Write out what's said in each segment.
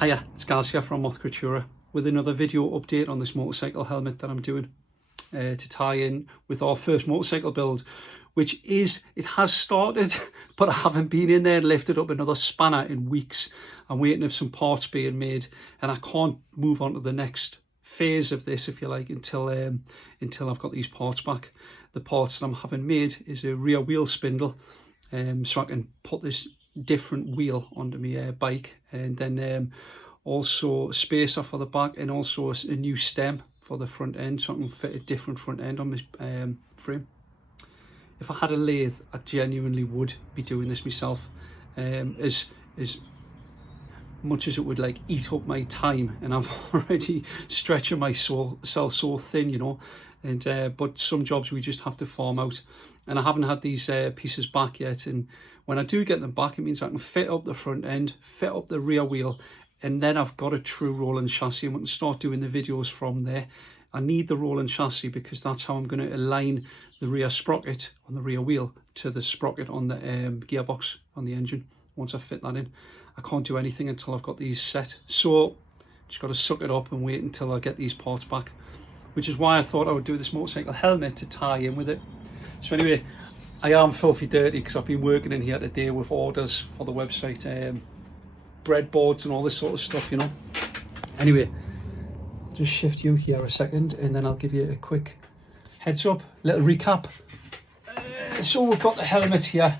Hiya, it's Gaz here from Moth Creaturae with another video update on this motorcycle helmet that I'm doing to tie in with our first motorcycle build, which it has started, but I haven't been in there and lifted up another spanner in weeks. I'm waiting for some parts being made, and I can't move on to the next phase of this, if you like, until I've got these parts back. The parts that I'm having made is a rear wheel spindle, so I can put this different wheel onto my bike, and then also a spacer for the back, and also a new stem for the front end, so I can fit a different front end on my frame. If I had a lathe, I genuinely would be doing this myself, as much as it would like eat up my time, and I've already stretching myself so thin, you know. And but some jobs we just have to farm out, and I haven't had these pieces back yet, and when I do get them back, it means I can fit up the front end, fit up the rear wheel, and then I've got a true rolling chassis, and we can start doing the videos from there. I need the rolling chassis because that's how I'm going to align the rear sprocket on the rear wheel to the sprocket on the gearbox on the engine. Once I fit that in, I can't do anything until I've got these set, so just got to suck it up and wait until I get these parts back, which is why I thought I would do this motorcycle helmet to tie in with it. So anyway, I am filthy dirty because I've been working in here today with orders for the website, breadboards and all this sort of stuff, you know. Anyway, I'll just shift you here a second, and then I'll give you a quick heads up, little recap. So we've got the helmet here.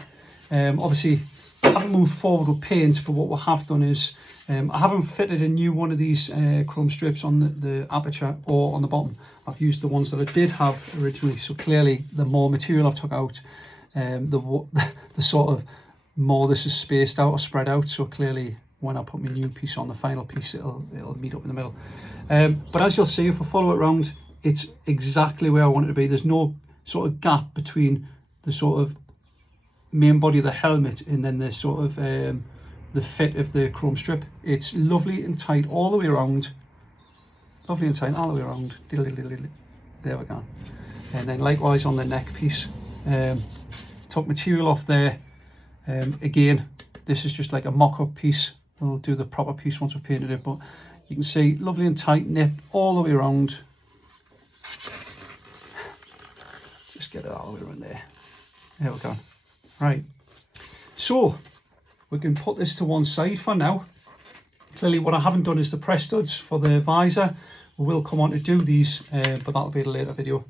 Obviously, I haven't moved forward with paint, but what we have done is I haven't fitted a new one of these chrome strips on the aperture or on the bottom. I've used the ones that I did have originally, so clearly the more material I've took out, the sort of more this is spaced out or spread out, so clearly when I put my new piece on, the final piece, it'll meet up in the middle. But as you'll see, if I follow it around, it's exactly where I want it to be. There's no sort of gap between the sort of main body of the helmet and then the sort of the fit of the chrome strip. It's lovely and tight all the way around. Lovely and tight all the way around. There we go. And then likewise on the neck piece. Took material off there. Again, this is just like a mock-up piece. We'll do the proper piece once we've painted it, but you can see lovely and tight nipped all the way around. Just get it all the way around there. There we go. Right, so we can put this to one side for now. Clearly what I haven't done is the press studs for the visor. We will come on to do these, but that'll be a later video.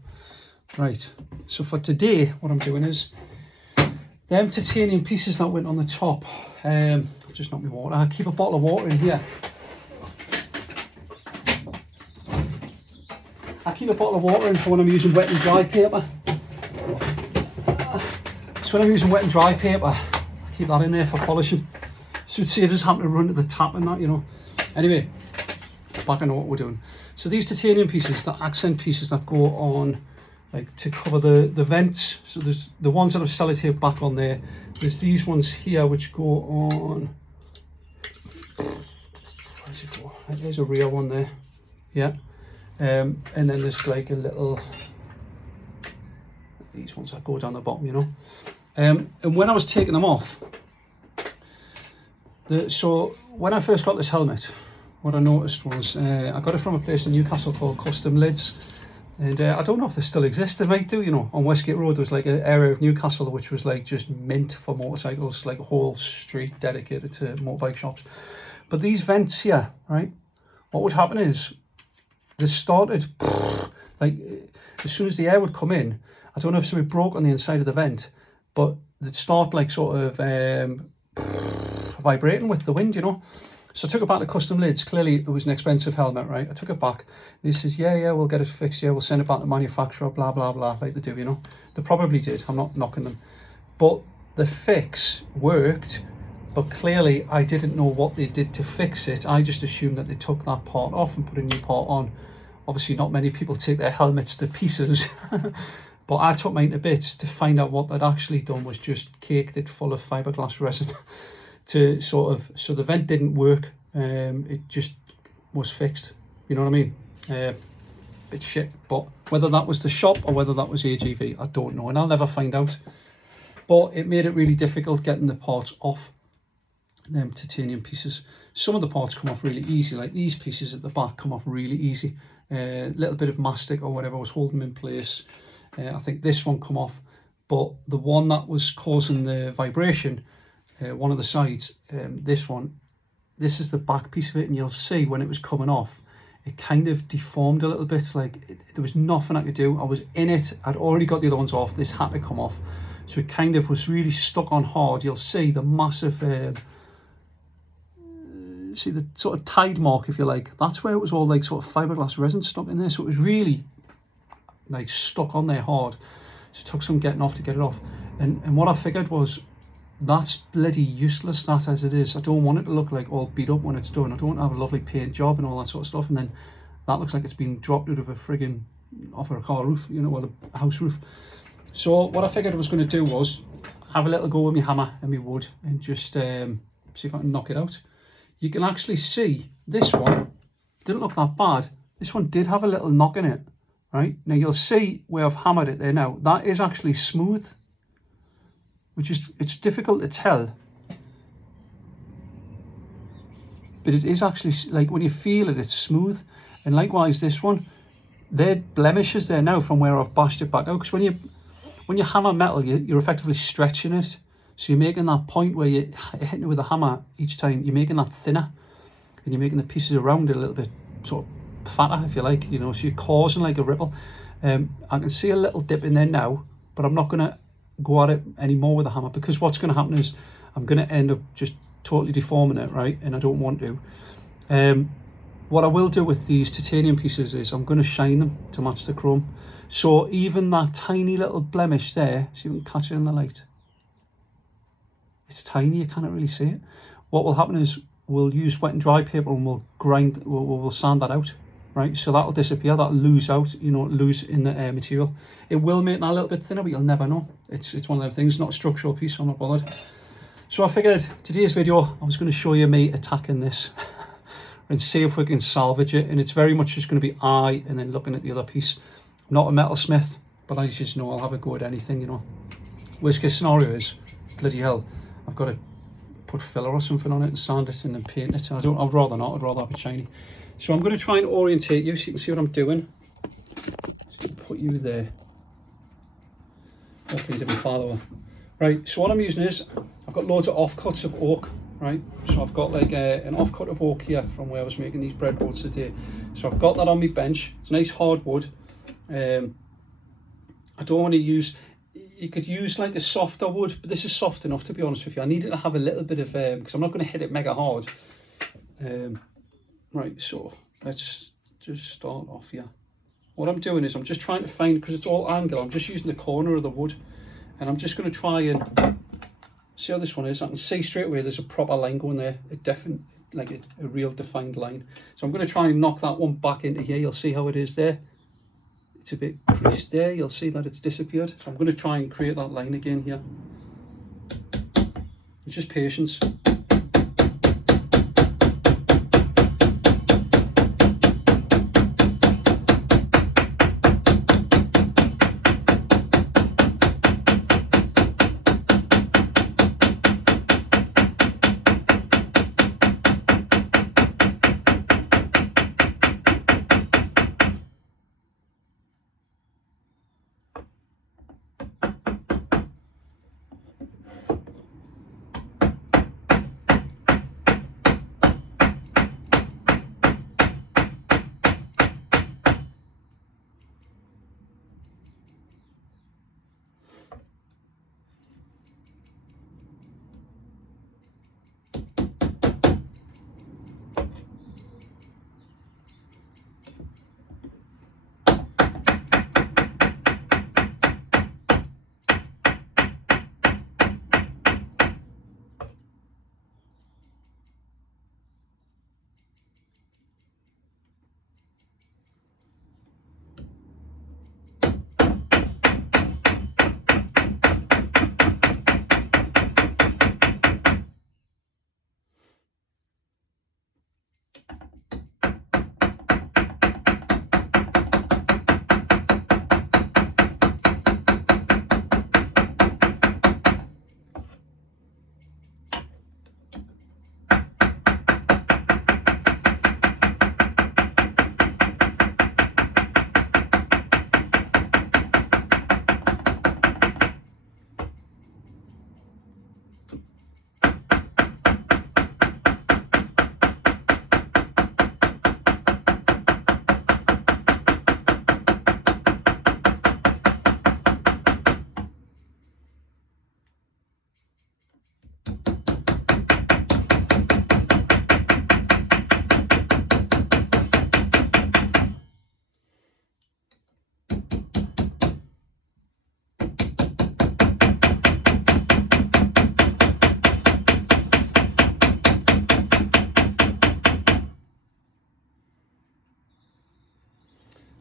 Right, so for today what I'm doing is them titanium pieces that went on the top. I've just knocked my water. I keep a bottle of water in here. I keep a bottle of water in for when I'm using wet and dry paper. So when I'm using wet and dry paper, I keep that in there for polishing. So it saves us having to run to the tap and that, you know. Anyway, back on what we're doing. So these titanium pieces, the accent pieces that go on, like to cover the vents. So there's the ones that have sellotape back on there. There's these ones here which go on. Where's it go? There's a rear one there. Yeah. And then there's like a little, these ones that go down the bottom, you know. And when I was taking them off, so when I first got this helmet, what I noticed was I got it from a place in Newcastle called Custom Lids, and I don't know if they still exist. They might do, you know. On Westgate Road there was like an area of Newcastle which was like just mint for motorcycles, like a whole street dedicated to motorbike shops. But these vents here, right, what would happen is they started like as soon as the air would come in, I don't know if something broke on the inside of the vent, but they'd start like sort of vibrating with the wind, you know. So I took it back to Custom Lids. Clearly it was an expensive helmet, right? I took it back. They says, yeah, we'll get it fixed. Yeah, we'll send it back to manufacturer, blah, blah, blah, like they do, you know. They probably did. I'm not knocking them. But the fix worked, but clearly I didn't know what they did to fix it. I just assumed that they took that part off and put a new part on. Obviously not many people take their helmets to pieces. But I took mine to bits to find out what they'd actually done was just caked it full of fiberglass resin to sort of, so the vent didn't work. It just was fixed, you know what I mean? Bit shit, but whether that was the shop or whether that was AGV, I don't know, and I'll never find out. But it made it really difficult getting the parts off them titanium pieces. Some of the parts come off really easy, like these pieces at the back come off really easy. A little bit of mastic or whatever was holding them in place. I think this one come off, but the one that was causing the vibration, one of the sides, this is the back piece of it, and you'll see when it was coming off, it kind of deformed a little bit. Like there was nothing I could do. I was in it, I'd already got the other ones off, this had to come off. So it kind of was really stuck on hard. You'll see the massive, see the sort of tide mark, if you like. That's where it was all like sort of fiberglass resin stuck in there. So it was really like stuck on there hard. So it took some getting off to get it off. And what I figured was, that's bloody useless, that as it is. I don't want it to look like all beat up when it's done. I don't want to have a lovely paint job and all that sort of stuff, and then that looks like it's been dropped out of a friggin' off a car roof, you know, well, a house roof. So what I figured I was going to do was have a little go with my hammer and my wood and just see if I can knock it out. You can actually see this one didn't look that bad. This one did have a little knock in it, right? Now you'll see where I've hammered it there now. That is actually smooth, which is, it's difficult to tell, but it is actually, like when you feel it, it's smooth. And likewise this one, there are blemishes there now from where I've bashed it back out, because when you hammer metal, you're effectively stretching it, so you're making that point where you're hitting it with a hammer each time, you're making that thinner, and you're making the pieces around it a little bit sort of fatter, if you like, you know, so you're causing like a ripple. I can see a little dip in there now, but I'm not going to go at it anymore with a hammer, because what's going to happen is I'm going to end up just totally deforming it, right? And I don't want to. What I will do with these titanium pieces is I'm going to shine them to match the chrome, so even that tiny little blemish there, so you can catch it in the light, it's tiny, you can't really see it. What will happen is we'll use wet and dry paper and we'll grind, we'll sand that out, right? So that'll disappear, that'll lose out, you know, lose in the material. It will make that a little bit thinner, but you'll never know. It's one of those things, not a structural piece, so I'm not bothered. So I figured today's video, I was going to show you me attacking this and see if we can salvage it. And it's very much just going to be eye and then looking at the other piece. I'm not a metalsmith, but as you just know, I'll have a go at anything, you know. Worst case scenario is, bloody hell, I've got to put filler or something on it and sand it and then paint it. And I'd rather not, I'd rather have it shiny. So I'm going to try and orientate you so you can see what I'm doing. So put you there. Hopefully you didn't follow. Right, so what I'm using is, I've got loads of offcuts of oak, right? So I've got like an offcut of oak here from where I was making these breadboards today. So I've got that on my bench. It's nice hard wood. I don't want to use, you could use like a softer wood, but this is soft enough, to be honest with you. I need it to have a little bit of, because I'm not going to hit it mega hard. Right, so let's just start off here. What I'm doing is I'm just trying to find, because it's all angle, I'm just using the corner of the wood, and I'm just going to try and see how this one is. I can see straight away there's a proper line going there, a definite, like a real defined line. So I'm going to try and knock that one back into here. You'll see how it is there. It's a bit creased there. You'll see that it's disappeared. So I'm going to try and create that line again here. It's just patience.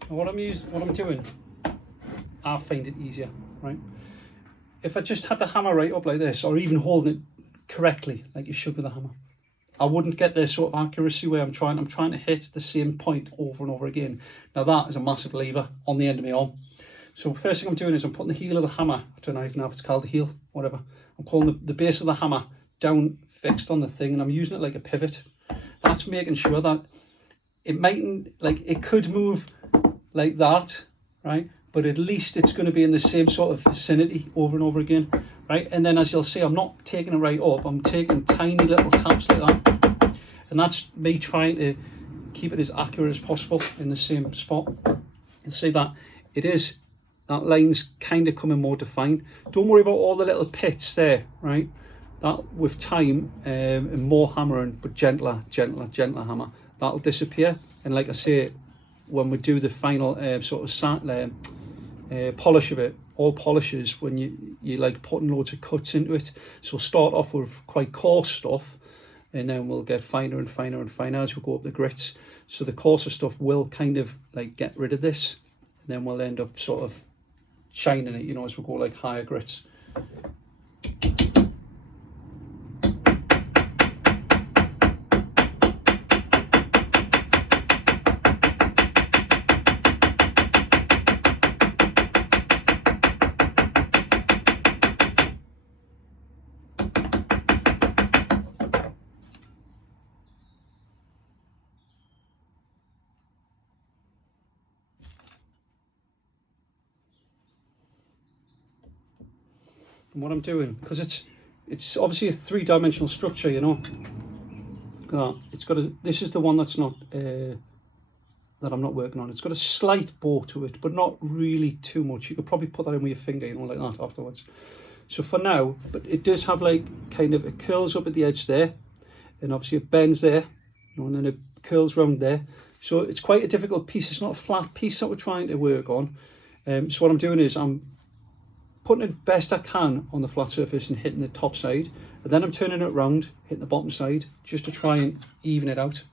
Now what I'm doing, I find it easier, right? If I just had the hammer right up like this, or even holding it correctly, like you should with a hammer, I wouldn't get this sort of accuracy where I'm trying to hit the same point over and over again. Now that is a massive lever on the end of my arm. So first thing I'm doing is I'm putting the heel of the hammer, I don't even know if it's called the heel, whatever. I'm calling the base of the hammer down fixed on the thing, and I'm using it like a pivot. That's making sure that it mightn't, like it could move like that, right? But at least it's going to be in the same sort of vicinity over and over again, right? And then as you'll see, I'm not taking it right up, I'm taking tiny little taps like that. And that's me trying to keep it as accurate as possible in the same spot. You'll see that that line's kind of coming more defined. Don't worry about all the little pits there, right? That with time and more hammering, but gentler hammer, that'll disappear. And like I say, when we do the final sort of polish of it, all polishes when you like putting loads of cuts into it. So we'll start off with quite coarse stuff, and then we'll get finer and finer and finer as we go up the grits. So the coarser stuff will kind of like get rid of this, and then we'll end up sort of shining it, you know, as we go like higher grits. And what I'm doing, because it's obviously a three-dimensional structure, you know. Look at that. This is the one that's not that I'm not working on. It's got a slight bow to it, but not really too much. You could probably put that in with your finger, you know, like that afterwards. So for now, but it does have like kind of, it curls up at the edge there, and obviously it bends there, you know, and then it curls round there. So it's quite a difficult piece. It's not a flat piece that we're trying to work on. So what I'm doing is I'm putting it best I can on the flat surface and hitting the top side, and then I'm turning it round, hitting the bottom side, just to try and even it out.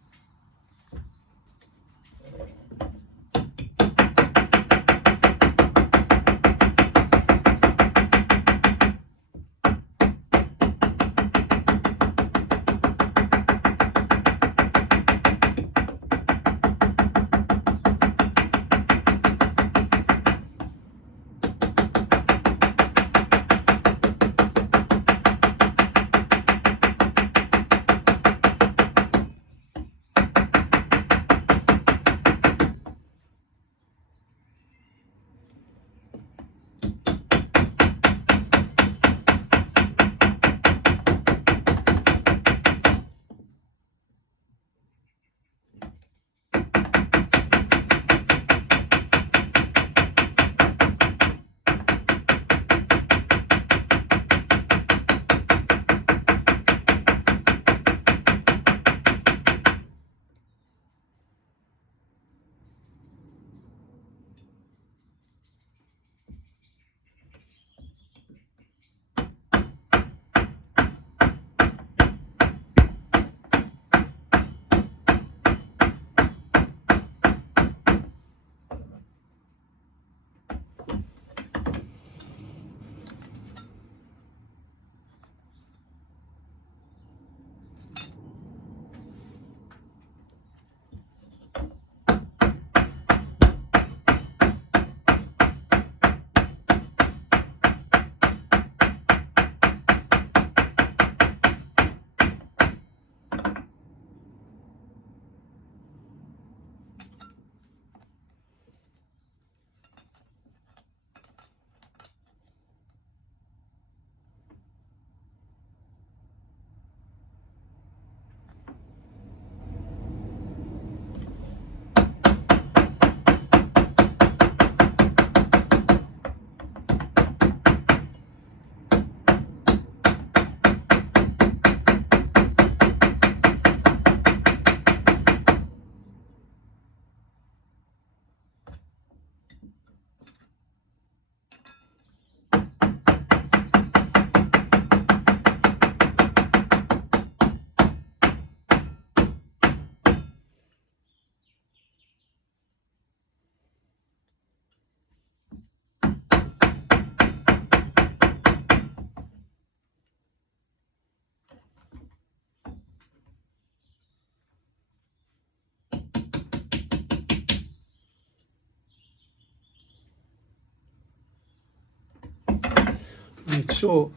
So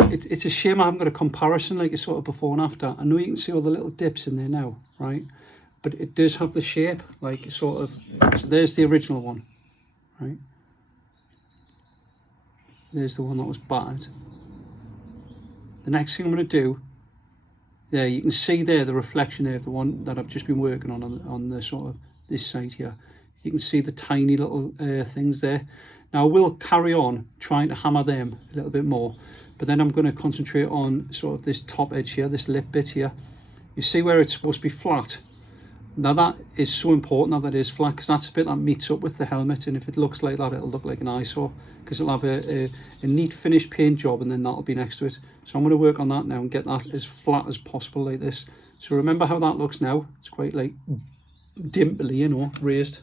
it's a shame I haven't got a comparison like a sort of before and after. I know you can see all the little dips in there now, right? But it does have the shape, like sort of, so there's the original one, right? There's the one that was battered. The next thing I'm going to do, there you can see there the reflection there of the one that I've just been working on the sort of this side here. You can see the tiny little things there. Now I will carry on trying to hammer them a little bit more, but then I'm going to concentrate on sort of this top edge here, this lip bit here. You see where it's supposed to be flat? Now that is so important that it is flat, because that's the bit that meets up with the helmet, and if it looks like that, it'll look like an eyesore, because it'll have a neat finished paint job and then that'll be next to it. So I'm going to work on that now and get that as flat as possible like this. So remember how that looks now? It's quite like dimply, you know, raised.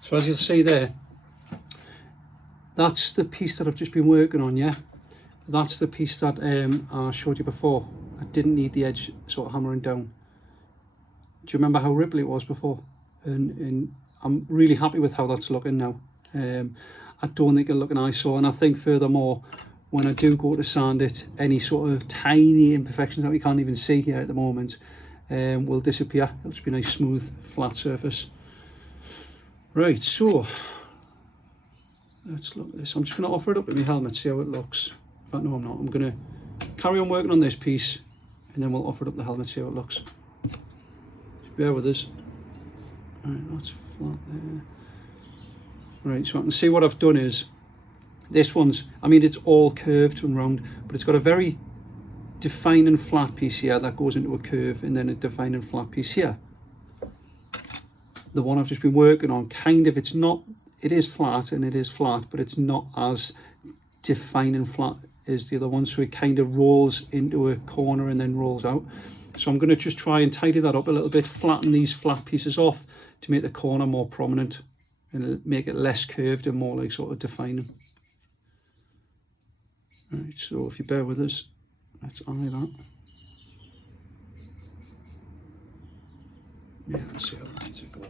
So as you'll see there, that's the piece that I've just been working on, yeah? That's the piece that I showed you before. I didn't need the edge sort of hammering down. Do you remember how ripply it was before? And I'm really happy with how that's looking now. I don't think it'll look an eyesore, and I think furthermore, when I do go to sand it, any sort of tiny imperfections that we can't even see here at the moment will disappear. It'll just be a nice smooth flat surface. Right, so let's look at this. I'm just going to offer it up at my helmet, see how it looks. In fact, no, I'm not. I'm going to carry on working on this piece, and then we'll offer it up the helmet, see how it looks. Just bear with us. Right, that's flat there. Right, so I can see what I've done is, this one's, I mean, it's all curved and round, but it's got a very defining flat piece here that goes into a curve, and then a defining flat piece here. The one I've just been working on, kind of, it's not, it is flat and it is flat, but it's not as defining flat as the other one, so it kind of rolls into a corner and then rolls out. So I'm going to just try and tidy that up a little bit, flatten these flat pieces off to make the corner more prominent and make it less curved and more like sort of defining. Right, so if you bear with us, let's eye that. Yeah, let's see how that needs to go.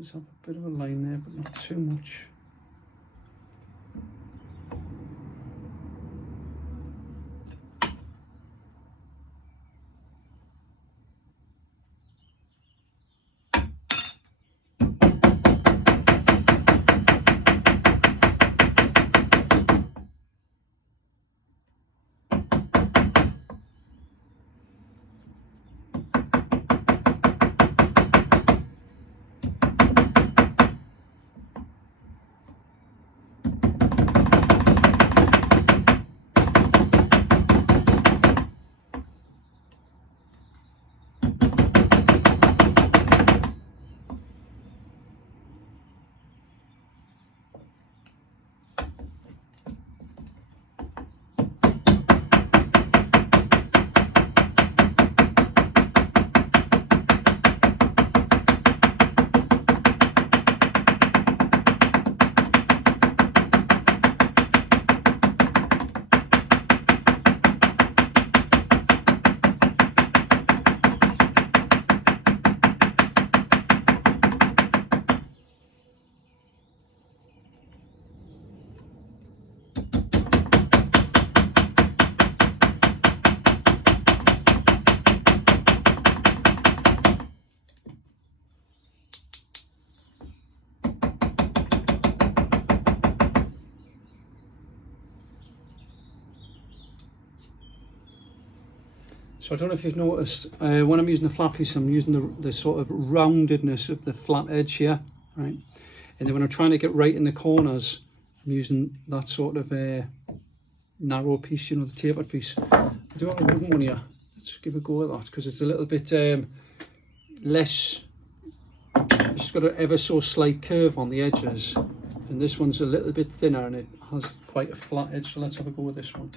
does have a bit of a line there, but not too much. So I don't know if you've noticed, when I'm using the flat piece, I'm using the sort of roundedness of the flat edge here, right? And then when I'm trying to get right in the corners, I'm using that sort of narrow piece, you know, the tapered piece. I do have a wooden one here. Let's give a go at that, because it's a little bit less, it's just got an ever so slight curve on the edges. And this one's a little bit thinner and it has quite a flat edge, so let's have a go with this one.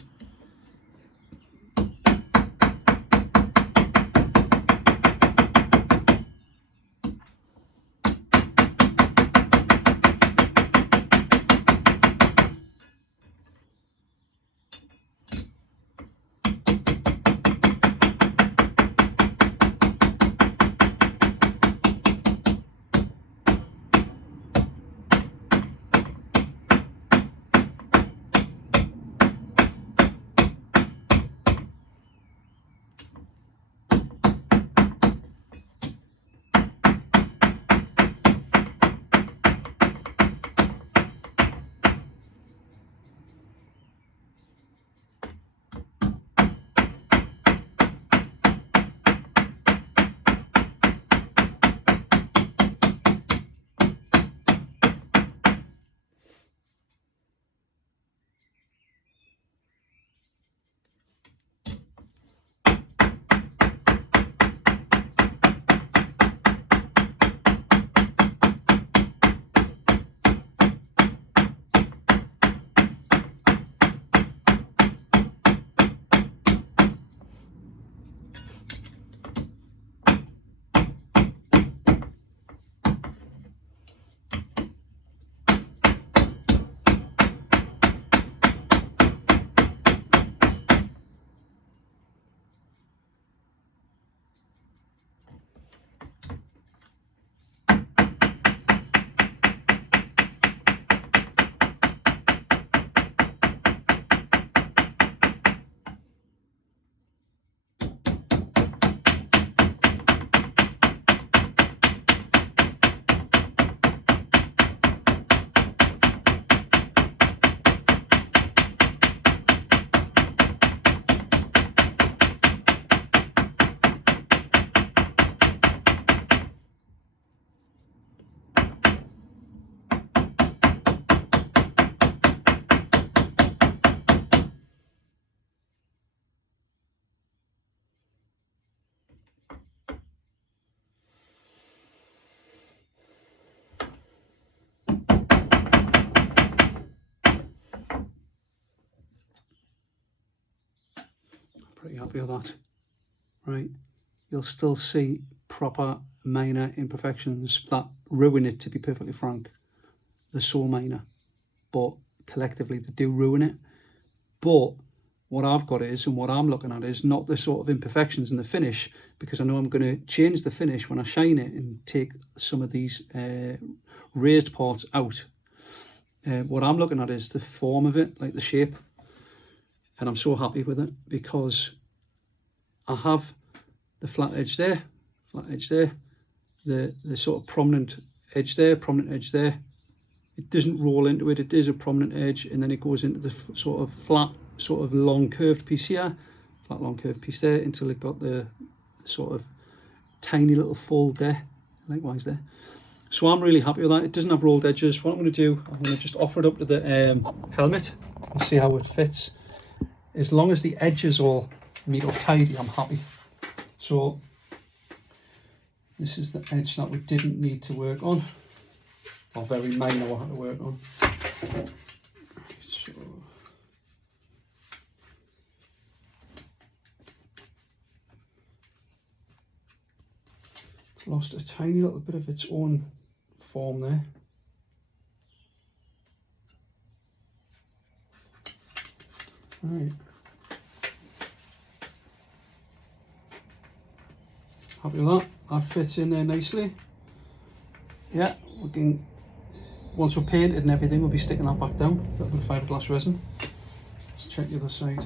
Pretty happy with that, right? You'll still see proper minor imperfections that ruin it, to be perfectly frank. They're so minor, but collectively they do ruin it. But what I've got is, and what I'm looking at is not the sort of imperfections in the finish, because I know I'm going to change the finish when I shine it and take some of these raised parts out. What I'm looking at is the form of it, like the shape, and I'm so happy with it because I have the flat edge there, the sort of prominent edge there, It doesn't roll into it, it is a prominent edge, and then it goes into the sort of flat, sort of long curved piece here, flat long curved piece there, until it got the sort of tiny little fold there, likewise there. So I'm really happy with that. It doesn't have rolled edges. What I'm going to do, I'm going to just offer it up to the helmet and see how it fits. As long as the edges all meet up tidy, I'm happy. So this is the edge that we didn't need to work on, or very minor one to work on. So it's lost a tiny little bit of its own form there. Right. Happy with that. That fits in there nicely. Yeah, we can, once we're painted and everything, we'll be sticking that back down. A little bit of fiberglass resin. Let's check the other side.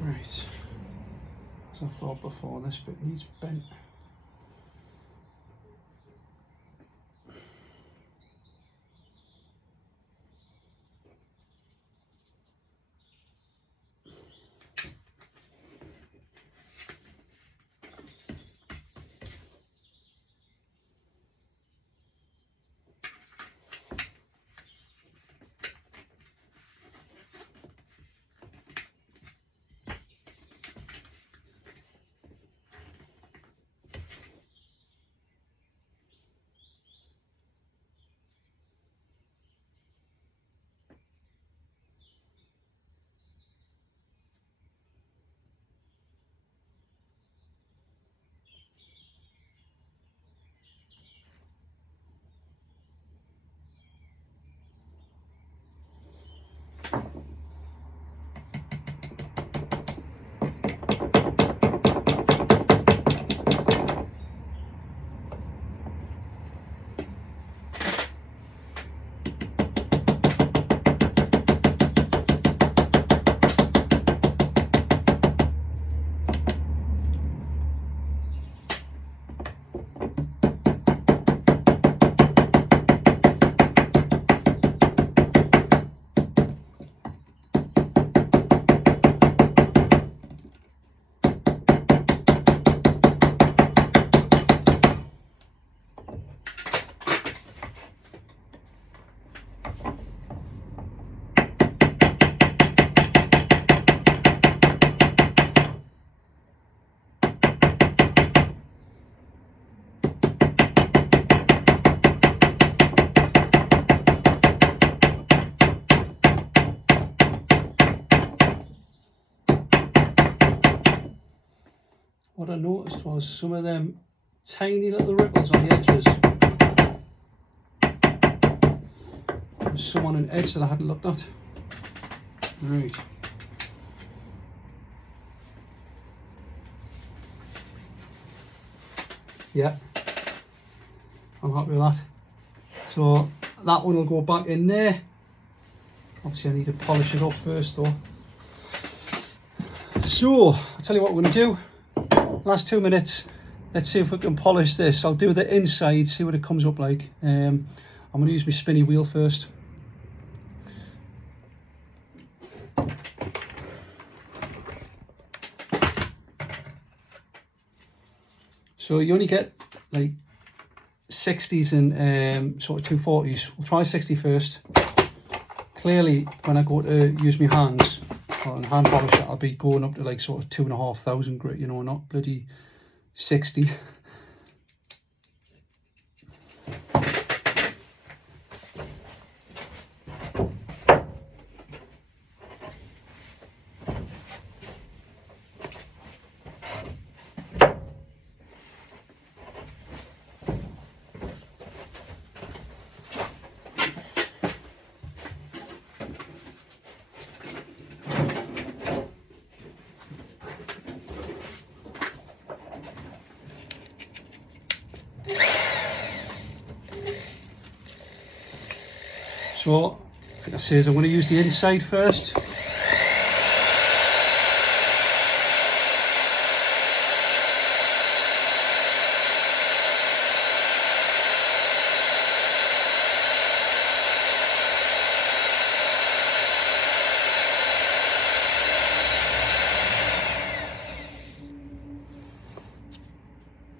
Right. As I thought before, this bit needs bent. What I noticed was some of them tiny little ripples on the edges. There was some on an edge that I hadn't looked at. Right. Yeah, I'm happy with that. So that one will go back in there. Obviously I need to polish it up first though. So I'll tell you what we're going to do. Last 2 minutes, let's see if we can polish this. I'll do the inside, see what it comes up like. I'm going to use my spinny wheel first. So you only get like 60s and sort of 240s. We'll try 60 first. Clearly, when I go to use my hands, and hand polish it, I'll be going up to like sort of 2,500 grit, you know, not bloody 60. So, like I say, I'm going to use the inside first.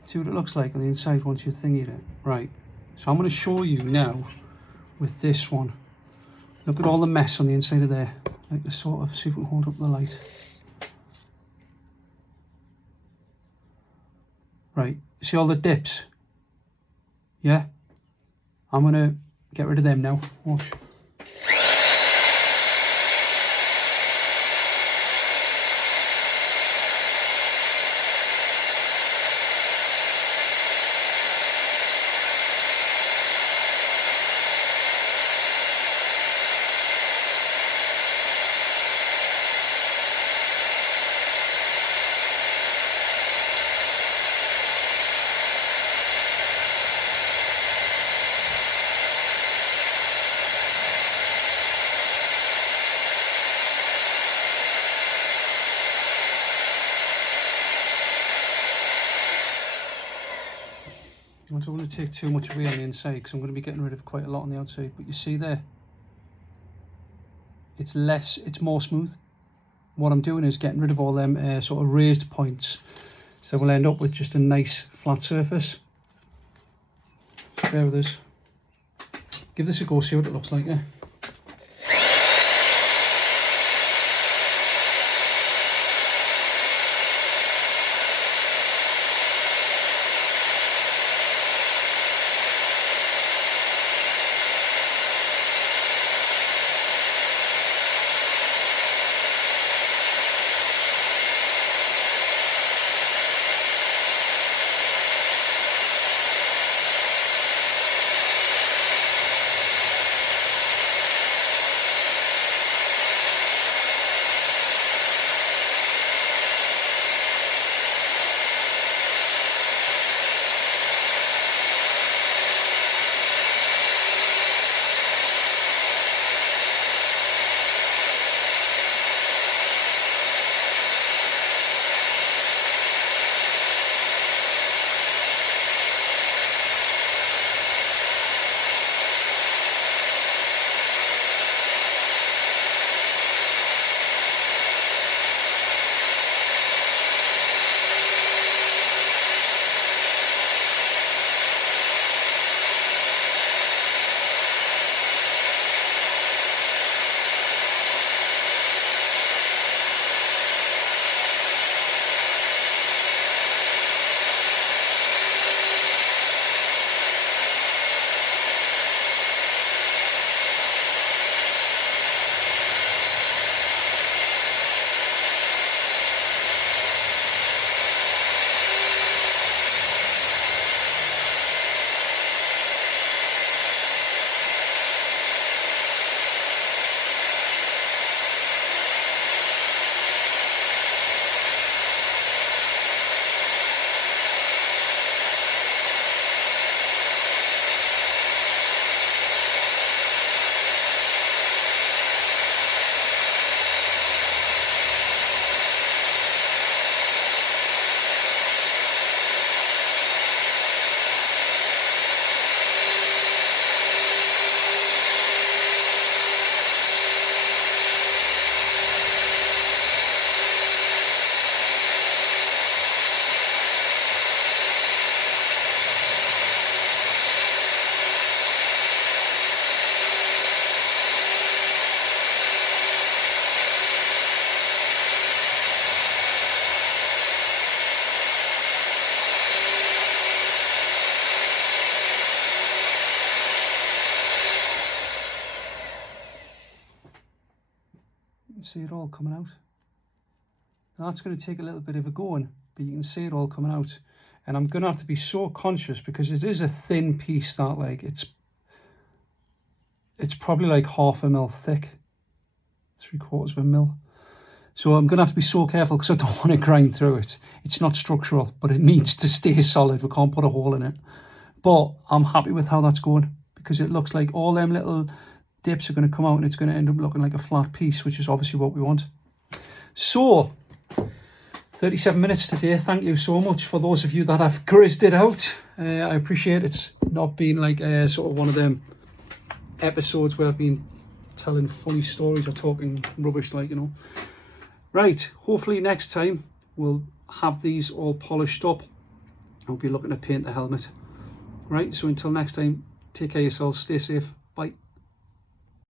See what it looks like on the inside once you thingied it. Right, so I'm going to show you now with this one. Look at all the mess on the inside of there. Like the sort of, see if we can hold up the light. Right, see all the dips? Yeah? I'm going to get rid of them now. Watch. I don't want to take too much away on the inside because I'm going to be getting rid of quite a lot on the outside, but you see there, it's more smooth. What I'm doing is getting rid of all them sort of raised points, so we'll end up with just a nice flat surface. Bear with us. Give this a go, see what it looks like. See it all coming out. Now that's going to take a little bit of a going, but you can see it all coming out. And I'm going to have to be so conscious because it is a thin piece that, like, it's probably like 1/2 mil thick, 3/4 mil. So I'm going to have to be so careful because I don't want to grind through it. It's not structural, but it needs to stay solid. We can't put a hole in it. But I'm happy with how that's going because it looks like all them little dips are going to come out and it's going to end up looking like a flat piece, which is obviously what we want. So 37 minutes today. Thank you so much for those of you that have grizzed it out. I appreciate it's not been like sort of one of them episodes where I've been telling funny stories or talking rubbish, like, you know. Right, hopefully next time we'll have these all polished up. I'll be looking to paint the helmet. Right, so until next time, take care of yourselves, stay safe.